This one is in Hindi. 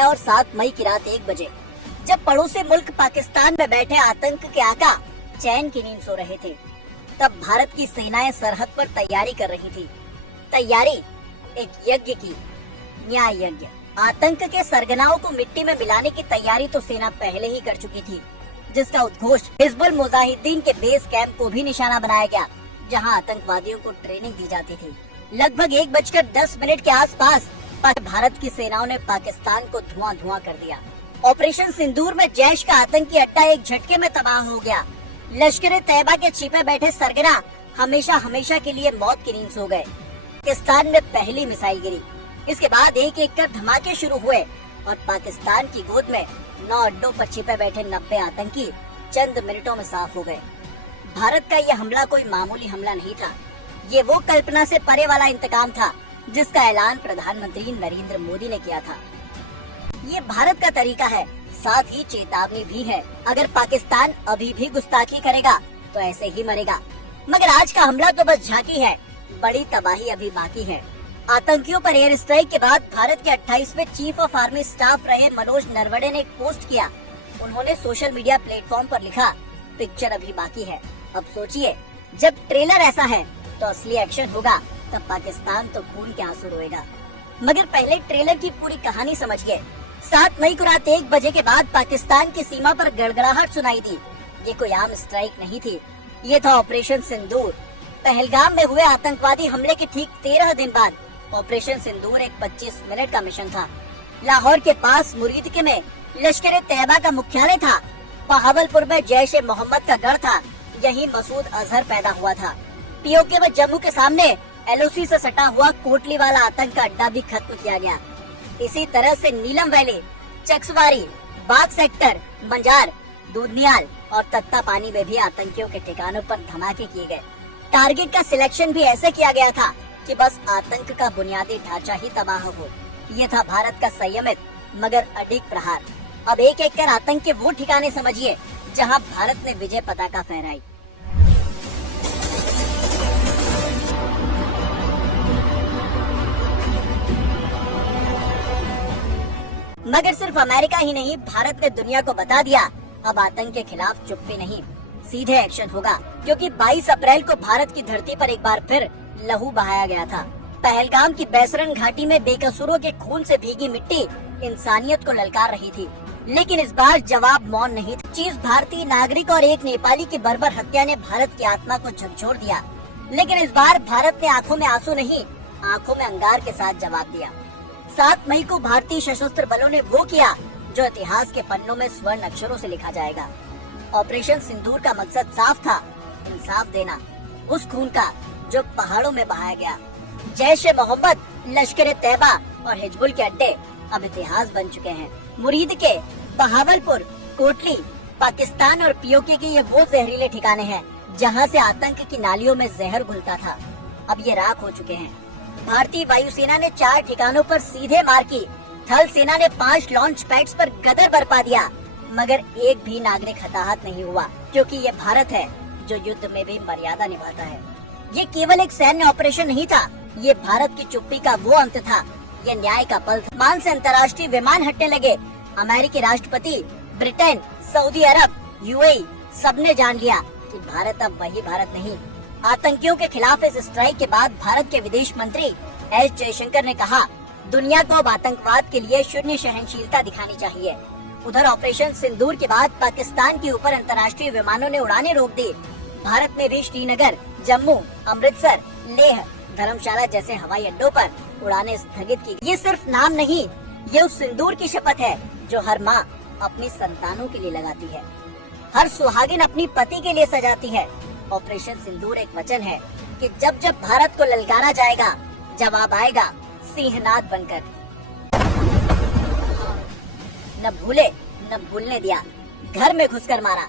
6 और 7 मई की रात 1 बजे, जब पड़ोसी मुल्क पाकिस्तान में बैठे आतंक के आका चैन की नींद सो रहे थे, तब भारत की सेनाएं सरहद पर तैयारी कर रही थी। तैयारी एक यज्ञ की, न्याय यज्ञ। आतंक के सरगनाओं को मिट्टी में मिलाने की तैयारी तो सेना पहले ही कर चुकी थी, जिसका उद्घोष हिजबुल मुजाहिदीन के बेस कैंप को भी निशाना बनाया गया, जहां आतंकवादियों को ट्रेनिंग दी जाती थी। लगभग 1:10 के आसपास भारत की सेनाओं ने पाकिस्तान को धुआं कर दिया। ऑपरेशन सिंदूर में जैश का आतंकी अड्डा एक झटके में तबाह हो गया। लश्कर-ए-तैयबा के छिपे बैठे सरगना हमेशा के लिए मौत की नींद सो गए। पाकिस्तान में पहली मिसाइल गिरी, इसके बाद एक कर धमाके शुरू हुए और पाकिस्तान की गोद में 9 अड्डों पर छिपे बैठे 90 आतंकी चंद मिनटों में साफ हो गए। भारत का यह हमला कोई मामूली हमला नहीं था, ये वो कल्पना से परे वाला इंतकाम था जिसका ऐलान प्रधानमंत्री नरेंद्र मोदी ने किया था। ये भारत का तरीका है, साथ ही चेतावनी भी है। अगर पाकिस्तान अभी भी गुस्ताखी करेगा तो ऐसे ही मरेगा। मगर आज का हमला तो बस झांकी है, बड़ी तबाही अभी बाकी है। आतंकियों पर एयर स्ट्राइक के बाद भारत के 28वें चीफ ऑफ आर्मी स्टाफ रहे मनोज नरवणे ने एक पोस्ट किया। उन्होंने सोशल मीडिया प्लेटफॉर्म पर लिखा, पिक्चर अभी बाकी है। अब सोचिए, जब ट्रेलर ऐसा है तो असली एक्शन होगा, तब पाकिस्तान तो खून के आंसू रोएगा। मगर पहले ट्रेलर की पूरी कहानी समझिए। 7 मई को रात 1 बजे के बाद पाकिस्तान की सीमा पर गड़गड़ाहट सुनाई दी। ये कोई आम स्ट्राइक नहीं थी, ये था ऑपरेशन सिंदूर। पहलगाम में हुए आतंकवादी हमले के ठीक 13 दिन बाद ऑपरेशन सिंदूर एक 25 मिनट का मिशन था। लाहौर के पास मुरीदके में लश्कर-ए-तैयबा का मुख्यालय था। बहावलपुर में जैश-ए-मोहम्मद का गढ़ था, यही मसूद अजहर पैदा हुआ था। पीओके में जम्मू के सामने एलओसी से सटा हुआ कोटली वाला आतंक का अड्डा भी खत्म किया गया। इसी तरह से नीलम वैली, चक्सवारी, बाग सेक्टर, मंजार, दूधनियाल और तत्ता पानी में भी आतंकियों के ठिकानों पर धमाके किए गए। टारगेट का सिलेक्शन भी ऐसे किया गया था कि बस आतंक का बुनियादी ढांचा ही तबाह हो। ये था भारत का संयमित मगर अडिग प्रहार। अब एक कर आतंक के वो ठिकाने समझिए जहां भारत ने विजय पताका फहराई। मगर सिर्फ अमेरिका ही नहीं, भारत ने दुनिया को बता दिया, अब आतंक के खिलाफ चुप्पी नहीं, सीधे एक्शन होगा। क्योंकि 22 अप्रैल को भारत की धरती पर एक बार फिर लहू बहाया गया था। पहलगाम की बैसरन घाटी में बेकसूरों के खून से भीगी मिट्टी इंसानियत को ललकार रही थी, लेकिन इस बार जवाब मौन नहीं था। 25 भारतीय नागरिक और एक नेपाली की बर्बर हत्या ने भारत की आत्मा को झकझोर दिया, लेकिन इस बार भारत ने आंखों में आंसू नहीं, आंखों में अंगार के साथ जवाब दिया। 7 मई को भारतीय सशस्त्र बलों ने वो किया जो इतिहास के पन्नों में स्वर्ण अक्षरों से लिखा जाएगा। ऑपरेशन सिंदूर का मकसद साफ था, इंसाफ देना उस खून का जो पहाड़ों में बहाया गया। जैश-ए-मोहम्मद, लश्कर-ए-तैयबा और हिजबुल के अड्डे अब इतिहास बन चुके हैं। मुरीदके, बहावलपुर, कोटली, पाकिस्तान और पीओके के ये वो जहरीले ठिकाने हैं जहां से आतंक की नालियों में जहर घुलता था। अब ये राख हो चुके हैं। भारतीय वायुसेना ने 4 ठिकानों पर सीधे मार की। थल सेना ने 5 लॉन्च पैड्स पर गदर बरपा दिया, मगर एक भी नागरिक हताहत नहीं हुआ, क्योंकि ये भारत है जो युद्ध में भी मर्यादा निभाता है। ये केवल एक सैन्य ऑपरेशन नहीं था, ये भारत की चुप्पी का वो अंत था, ये न्याय का पल था। मान से अंतर्राष्ट्रीय विमान हटने लगे। अमेरिकी राष्ट्रपति, ब्रिटेन, सऊदी अरब, यूएई सबने जान लिया कि भारत अब वही भारत नहीं। आतंकियों के खिलाफ इस स्ट्राइक के बाद भारत के विदेश मंत्री एस जयशंकर ने कहा, दुनिया को अब आतंकवाद के लिए शून्य सहनशीलता दिखानी चाहिए। उधर ऑपरेशन सिंदूर के बाद पाकिस्तान के ऊपर अंतर्राष्ट्रीय विमानों ने उड़ानें रोक दी। भारत ने भी श्रीनगर, जम्मू, अमृतसर, लेह, धर्मशाला जैसे हवाई अड्डों पर उड़ानें स्थगित की। ये सिर्फ नाम नहीं, ये उस सिंदूर की शपथ है जो हर माँ अपनी संतानों के लिए लगाती है, हर सुहागिन अपनी पति के लिए सजाती है। ऑपरेशन सिंदूर एक वचन है कि जब जब भारत को ललकारा जाएगा, जवाब आएगा सिंहनाद बनकर। न भूले न भूलने दिया, घर में घुसकर मारा,